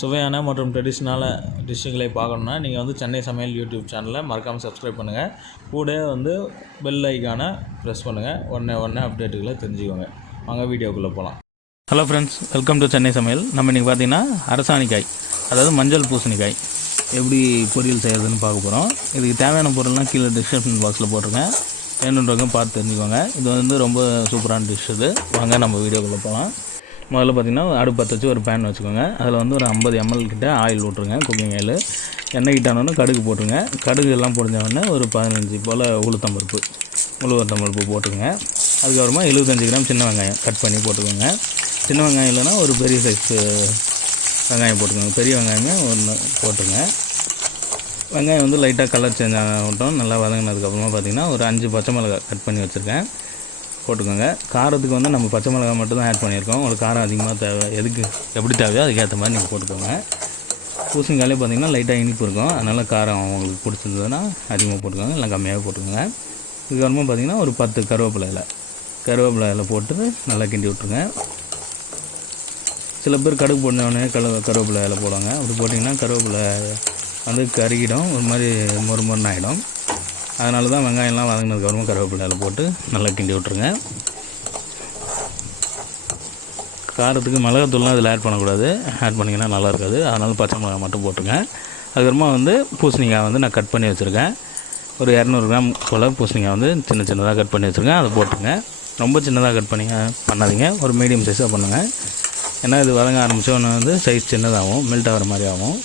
சுவையான மற்றும் ட்ரெடிஷ்னலான டிஷ்ஷுகளை பார்க்கணுன்னா நீங்கள் வந்து சென்னை சமையல் யூடியூப் சேனலை மறக்காமல் சப்ஸ்கிரைப் பண்ணுங்கள் கூட வந்து பெல் ஐக்கானை ப்ரெஸ் பண்ணுங்கள் உடனே உடனே அப்டேட்டுகளை தெரிஞ்சுக்கோங்க. வாங்க வீடியோக்குள்ளே போகலாம் hello friends welcome to Chennai Samayal. நம்ம இன்றைக்கி பார்த்தீங்கன்னா அரசாணிக்காய் அதாவது மஞ்சள் பூசணிக்காய். எப்படி பொரியல் செய்கிறதுன்னு பார்க்க போகிறோம் இதுக்கு தேவையான பொருள்லாம் கீழே டிஸ்கிரிப்ஷன் பாக்ஸில் போட்டிருக்கேன். வேணுன்றவங்க பார்த்து தெரிஞ்சுக்கோங்க. இது வந்து ரொம்ப சூப்பரான டிஷ் இது. வாங்க நம்ம வீடியோக்குள்ளே போகலாம் முதல்ல பார்த்தீங்கன்னா அடுப்பு பற்ற வச்சு ஒரு பேன் வச்சுக்கோங்க. அதில் வந்து ஒரு ஐம்பது எம்எல் கிட்ட ஆயில் விட்ருங்க குக்கிங் ஆயில் எண்ணெய் கிட்டானோன்னு கடுகு போட்டுருங்க. கடுகு எல்லாம் பொரிஞ்ச உடனே ஒரு பதினஞ்சு போல் உளுத்தம்பருப்பு உளுத்தம்பருப்பு போட்டுக்கோங்க. அதுக்கப்புறமா எழுபத்தஞ்சு கிராம் சின்ன வெங்காயம் கட் பண்ணி போட்டுக்கோங்க. சின்ன வெங்காயம் இல்லைன்னா ஒரு பெரிய சைஸ் வெங்காயம் போட்டுக்கோங்க. பெரிய வெங்காயமே ஒன்று போட்டுருங்க. வெங்காயம் வந்து லைட்டாக கலர் சேஞ்ச் ஆகட்டும். நல்லா வதங்கினதுக்கப்புறமா பார்த்தீங்கன்னா ஒரு அஞ்சு பச்சை மிளகாய் கட் பண்ணி வச்சுருக்கேன். போட்டுக்கோங்க. காரத்துக்கு வந்து நம்ம பச்சை மிளகாய் மட்டும் தான் ஆட் பண்ணியிருக்கோம். உங்களுக்கு காரம் அதிகமாக தேவை எதுக்கு எப்படி தேவையோ அதுக்கேற்ற மாதிரி நீங்கள் போட்டுக்கோங்க. பூசணிக்காலே பார்த்தீங்கன்னா லைட்டாக இனிப்பு இருக்கும். அதனால் காரம் உங்களுக்கு பிடிச்சிருந்ததுன்னா அதிகமாக போட்டுக்கோங்க. இல்லை கம்மியாக போட்டுக்கோங்க. இதுக்கப்புறமா பார்த்தீங்கன்னா ஒரு பத்து கருவேப்பிலை இலை. கருவேப்பிலை இலை போட்டு நல்லா கிண்டி விட்ருங்க சில பேர் கடுகு போடணுன்னே கரு கருவேப்பிலை இலை போடுவாங்க. அப்படி போட்டிங்கன்னா கருவேப்பிலை வந்து கருகிடும் ஒரு மாதிரி மொறு மொறுன்னு ஆகிடும் அதனால தான் வெங்காயம்லாம் வதங்கினதுக்கப்புறமா கருவேப்பிலையில் போட்டு நல்லா கிண்டி விட்ருங்க காரத்துக்கு மிளகாத்தூள்லாம் அதில் ஆட் பண்ணக்கூடாது. ஆட் பண்ணிங்கன்னா நல்லா இருக்காது. அதனால் பச்சை மிளகாய் மட்டும் போட்டுருங்க. அதுக்கப்புறமா வந்து பூசணிக்காய் வந்து நான் கட் பண்ணி வச்சுருக்கேன். ஒரு இரநூறு கிராம் போல் பூசணிக்காய் வந்து சின்ன சின்னதாக கட் பண்ணி வச்சுருக்கேன். அதை போட்டுருங்க. ரொம்ப சின்னதாக கட் பண்ணி பண்ணாதீங்க. ஒரு மீடியம் சைஸாக பண்ணுங்கள் ஏன்னா இது வதங்க ஆரம்பித்தோன்னே வந்து சைஸ் சின்னதாகும். மெல்ட் ஆகிற மாதிரி ஆகும்.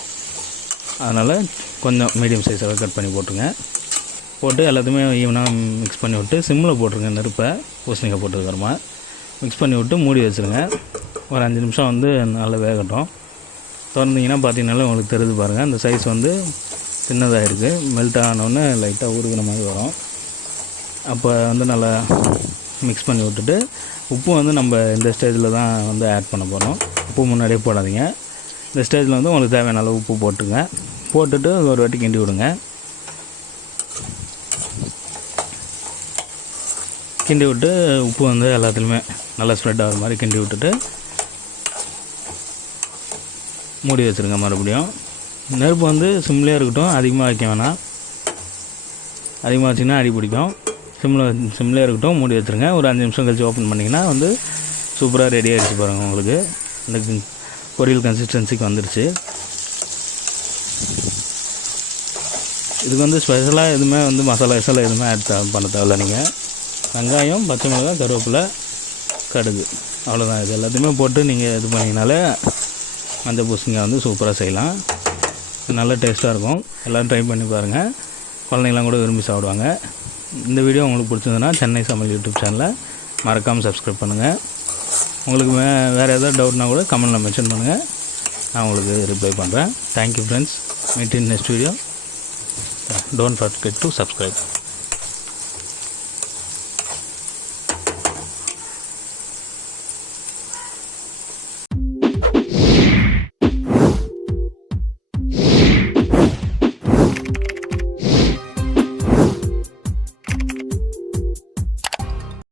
அதனால் கொஞ்சம் மீடியம் சைஸாக கட் பண்ணி போட்டுருங்க. போட்டு எல்லாத்தையுமே ஈவனாக மிக்ஸ் பண்ணி விட்டு சிம்மில் போட்டுருங்க நெருப்பை. பூசணிக்காய் போட்டதுக்கப்புறமா மிக்ஸ் பண்ணி விட்டு மூடி வச்சுருங்க. ஒரு அஞ்சு நிமிஷம் வந்து நல்லா வேகட்டும். திறந்தீங்கன்னா பார்த்தீங்கனால உங்களுக்கு தெரிஞ்சு பாருங்கள் அந்த சைஸ் வந்து சின்னதாக இருக்குது மெல்ட் ஆனோடனே லைட்டாக உருகின மாதிரி வரும். அப்போ வந்து நல்லா மிக்ஸ் பண்ணி விட்டுட்டு உப்பு வந்து நம்ம இந்த ஸ்டேஜில் தான் வந்து ஆட் பண்ண போகிறோம் உப்பு முன்னாடியே போடாதீங்க. இந்த ஸ்டேஜில் வந்து உங்களுக்கு தேவையான அளவு உப்பு போட்டுருங்க. போட்டுட்டு ஒரு வாட்டி கிண்டி விடுங்க. கிண்டி விட்டு உப்பு வந்து எல்லாத்துலேயுமே நல்லா ஸ்ப்ரெட் ஆகிற மாதிரி கிண்டி விட்டுட்டு மூடி வச்சுருங்க மறுபடியும். நெருப்பு வந்து சிம்லேயே இருக்கட்டும் அதிகமாக வைக்க வேணாம். அதிகமாக வச்சிங்கன்னா அடி பிடிக்கும். சிம்மில் சிம்லேயே இருக்கட்டும் மூடி வச்சுருங்க. ஒரு அஞ்சு நிமிஷம் கழிச்சு ஓப்பன் பண்ணிங்கன்னா வந்து சூப்பராக ரெடி ஆகிடுச்சு பாருங்கள் உங்களுக்கு. இந்த பொரியல் கன்சிஸ்டன்சிக்கு வந்துடுச்சு இதுக்கு வந்து ஸ்பெஷலாக எதுவுமே வந்து மசாலா விசாலா எதுவுமே ஆட் பண்ண தேவையில்ல நீங்கள் வெங்காயம் பச்சை மிளகாய் கருவேப்பிலை கடுகு. அவ்வளோதான் இது எல்லாத்தையுமே போட்டு நீங்கள் இது பண்ணிங்கனாலே மஞ்சள் பூசணிக்காய் வந்து சூப்பராக செய்யலாம். நல்லா டேஸ்ட்டாக இருக்கும். எல்லோரும் ட்ரை பண்ணி பாருங்கள் குழந்தைங்களாம் கூட விரும்பி சாப்பிடுவாங்க. இந்த வீடியோ உங்களுக்கு பிடிச்சதுன்னா சென்னை சமையல் யூடியூப் சேனலை மறக்காமல் சப்ஸ்கிரைப் பண்ணுங்கள் உங்களுக்கு வே வேறு ஏதாவது டவுட்னா கூட கமெண்டில் மென்ஷன் பண்ணுங்கள் நான் உங்களுக்கு ரிப்ளை பண்ணுறேன் thank you friends meet in next video don't forget to subscribe